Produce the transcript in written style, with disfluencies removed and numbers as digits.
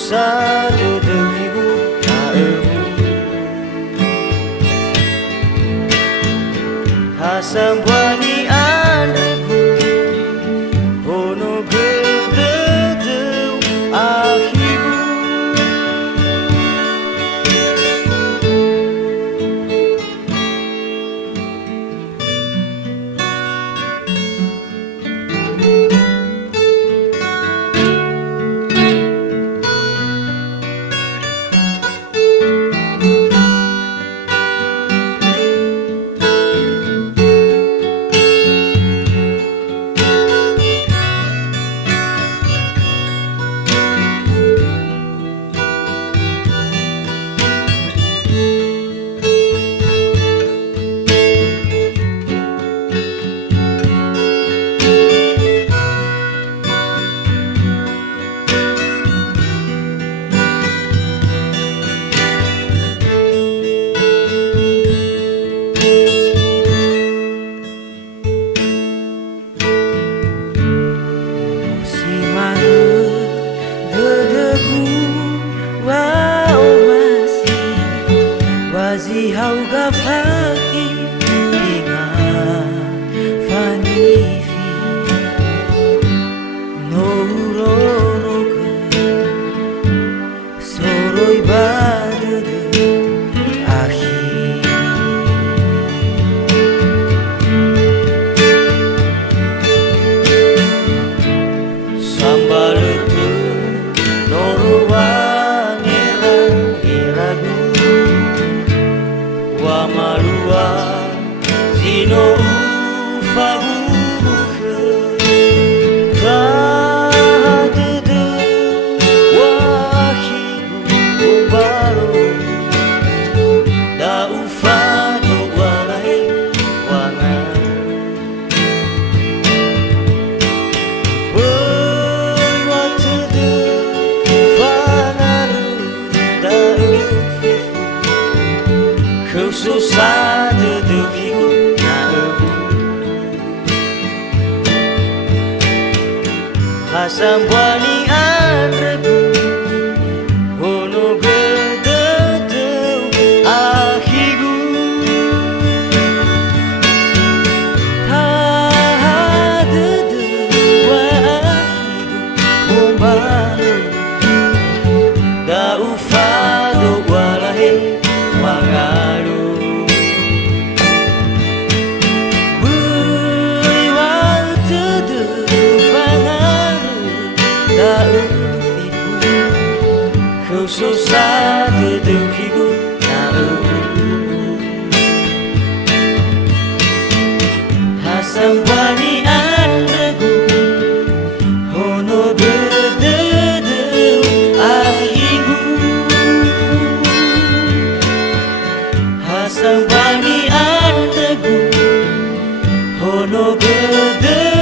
susah duduk ibu taemu hasam wani andreku hono gededeu akhibu Wazi hauga faki pinga fanifi no uroroka soroi badede ahi sambalutu noruwa Wamalua zino fabuhe tahadudu wahibu ubaro da ufado walai wangan boy watudu fanaru da ufifu susah duduk ibu taemu hasam wani andreku hono gededeu akhigu tahadudu wa akhigu umbalo da ufado walahe wangaru susah duduk ibu taemu hasam wani andreku hono gededeu akhigu hasam wani andreku hono gededeu